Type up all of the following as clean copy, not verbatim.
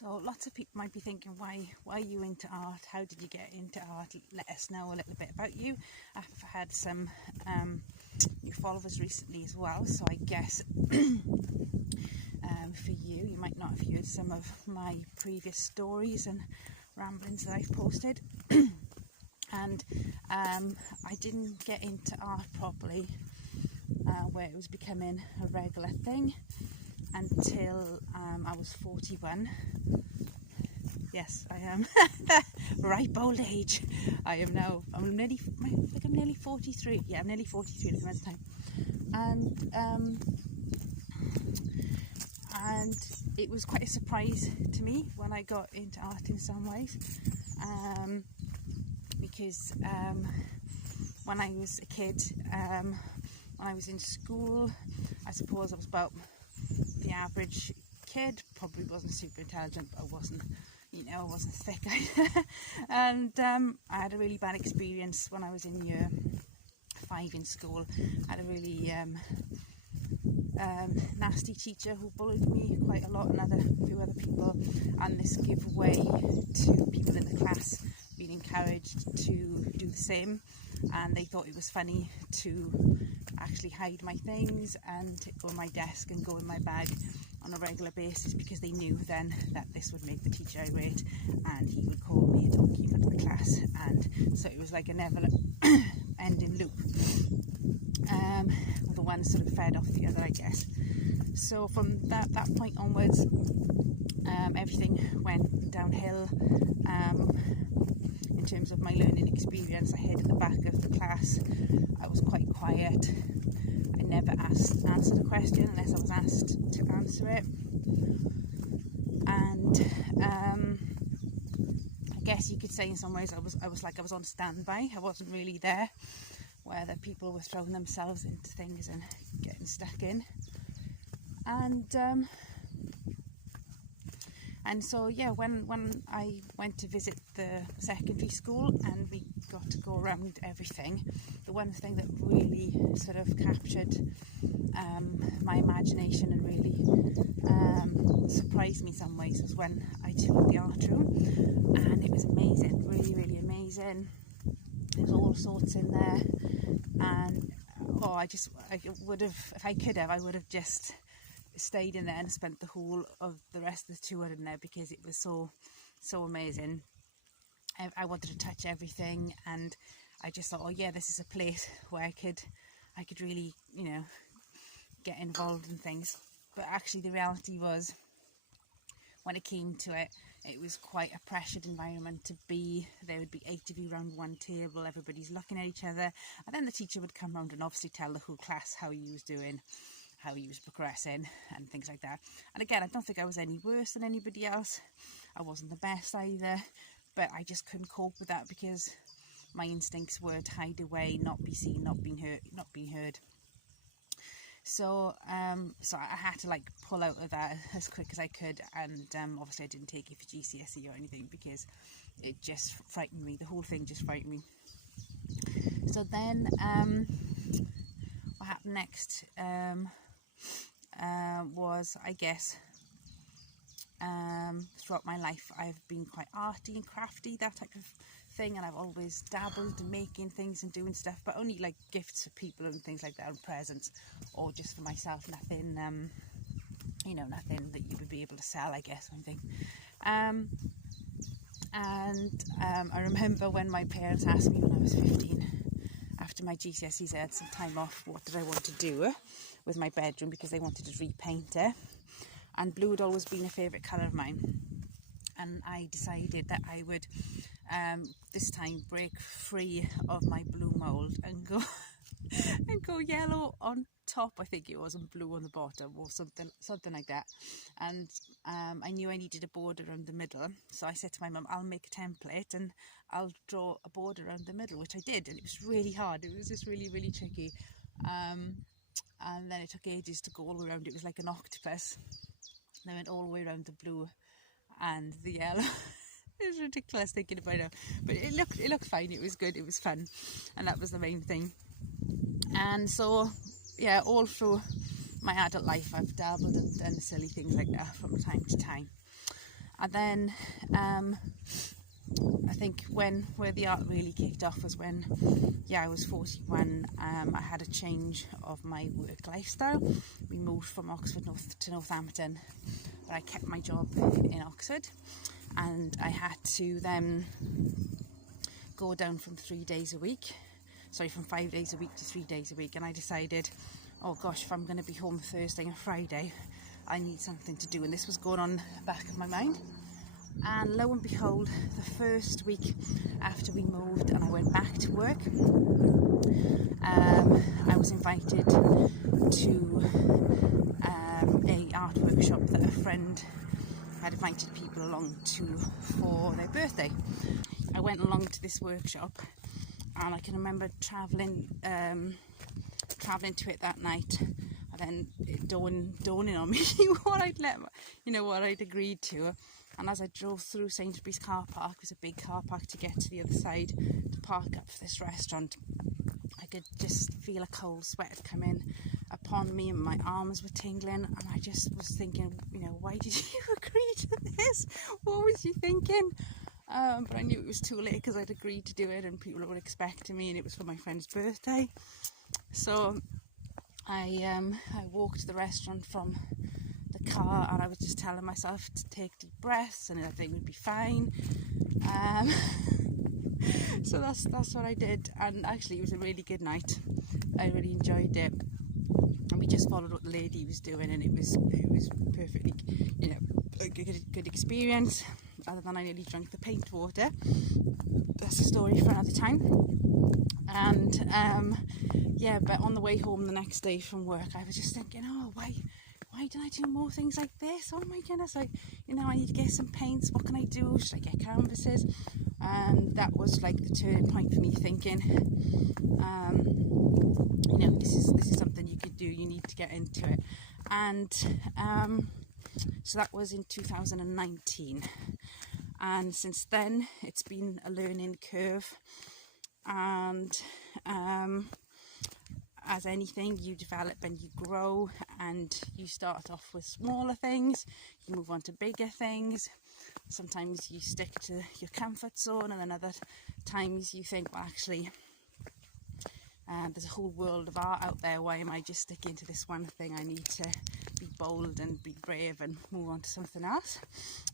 So lots of people might be thinking, why are you into art? How did you get into art? Let us know a little bit about you. I've had some new followers recently as well, so I guess for you might not have heard some of my previous stories and ramblings that I've posted. And I didn't get into art properly where it was becoming a regular thing until I was 41. Yes, I am ripe old age. I'm nearly 43. Yeah, I'm nearly 43 at the moment time. And it was quite a surprise to me when I got into art in some ways, because when I was a kid, when I was in school, I suppose I was about the average kid. Probably wasn't super intelligent, but I wasn't thick either. And I had a really bad experience when I was in year 5 in school. I had a really nasty teacher who bullied me quite a lot, and a few other people, and this gave way to people in the class being encouraged to do the same, and they thought it was funny to actually hide my things and go on my desk and go in my bag on a regular basis, because they knew then that this would make the teacher irate and he would call me a donkey in front of the class. And so it was like a never ending loop. The one sort of fed off the other, I guess. So from that point onwards, everything went downhill. In terms of my learning experience, I hid at the back of the class. I was quite quiet. I never answered a question unless I was asked to answer it. And I guess you could say in some ways I was on standby. I wasn't really there, where the people were throwing themselves into things and getting stuck in. And so yeah, when I went to visit the secondary school and we got to go around everything, the one thing that really sort of captured my imagination and really surprised me in some ways was when I toured the art room, and it was amazing, really, really amazing. There's all sorts in there, and I would have, if I could have, I would have just stayed in there and spent the whole of the rest of the tour in there, because it was so amazing. I wanted to touch everything, and I just thought, oh yeah, this is a place where I could really, get involved in things. But actually the reality was, when it came to it, it was quite a pressured environment to be. There would be 8 of you around one table, everybody's looking at each other, and then the teacher would come round and obviously tell the whole class how you was doing, how he was progressing and things like that. And again, I don't think I was any worse than anybody else. I wasn't the best either, but I just couldn't cope with that, because my instincts were to hide away, not be seen, not being heard. So I had to pull out of that as quick as I could, and obviously I didn't take it for GCSE or anything, because it just frightened me. The whole thing just frightened me. So then what happened next was, I guess, throughout my life I've been quite arty and crafty, that type of thing, and I've always dabbled in making things and doing stuff, but only like gifts for people and things like that, and presents, or just for myself. Nothing nothing that you would be able to sell, I guess, or anything. I remember when my parents asked me when I was 15, after my GCSEs, I had some time off, what did I want to do with my bedroom, because they wanted to repaint it, and blue had always been a favourite colour of mine. And I decided that I would this time break free of my blue mould and go yellow on top, I think it was, and blue on the bottom, or something like that. And I knew I needed a border around the middle, so I said to my mum, I'll make a template and I'll draw a border around the middle, which I did, and it was really hard. It was just really, really tricky. And then it took ages to go all around. It was like an octopus. And I went all the way around the blue and the yellow. It was ridiculous thinking about it, but it looked fine. It was good, it was fun, and that was the main thing. And so yeah, all through my adult life I've dabbled and done silly things like that from time to time. And then I think where the art really kicked off was when, I was 41. I had a change of my work lifestyle. We moved from Oxford to Northampton, but I kept my job in Oxford, and I had to then go down from 5 days a week to 3 days a week. And I decided, oh gosh, if I'm going to be home Thursday and Friday, I need something to do. And this was going on the back of my mind. And lo and behold, the first week after we moved and I went back to work, I was invited to a art workshop that a friend had invited people along to for their birthday. I went along to this workshop, and I can remember travelling to it that night, and then it dawning on me what I'd agreed to. And as I drove through Sainsbury's car park, it was a big car park to get to the other side to park up for this restaurant, I could just feel a cold sweat come in upon me, and my arms were tingling, and I just was thinking, why did you agree to this? What was you thinking? But I knew it was too late, because I'd agreed to do it and people were expecting me, and it was for my friend's birthday. So I walked to the restaurant from the car, and I was just telling myself to take deep breaths and everything would be fine. So that's what I did, and actually it was a really good night. I really enjoyed it, and we just followed what the lady was doing, and it was perfectly, a good experience. Other than I nearly drank the paint water. That's a story for another time. And but on the way home the next day from work, I was just thinking, why didn't I do more things like this? Oh my goodness, I need to get some paints. What can I do? Should I get canvases? And that was like the turning point for me, thinking, this is something you could do. You need to get into it. And so that was in 2019. And since then, it's been a learning curve. And as anything, you develop and you grow, and you start off with smaller things, you move on to bigger things. Sometimes you stick to your comfort zone, and then other times you think, well, actually, there's a whole world of art out there. Why am I just sticking to this one thing? I need to be bold and be brave and move on to something else.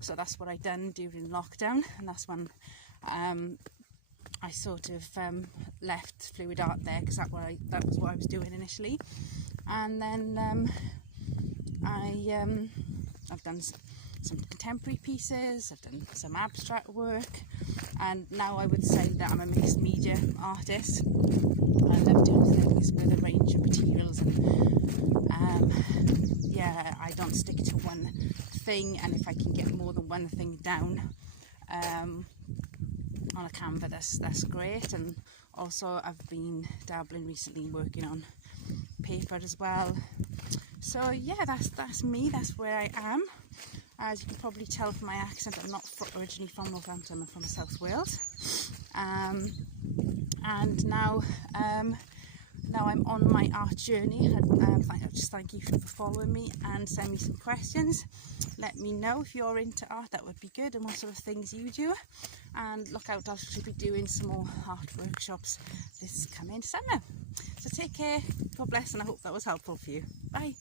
So that's what I done during lockdown, and that's when I sort of left fluid art there, because that was what I was doing initially. And then I've done some contemporary pieces, I've done some abstract work, and now I would say that I'm a mixed media artist. I love doing things with a range of materials, and I don't stick to one thing, and if I can get more than one thing down on a canvas, that's great. And also I've been dabbling recently, working on paper as well. So yeah, that's me, that's where I am. As you can probably tell from my accent, I'm not originally from Northampton, I'm from South Wales. And now I'm on my art journey. I just thank you for following me, and send me some questions. Let me know if you're into art, that would be good, and what sort of things you do. And look out, I should be doing some more art workshops this coming summer. So take care, God bless, and I hope that was helpful for you. Bye.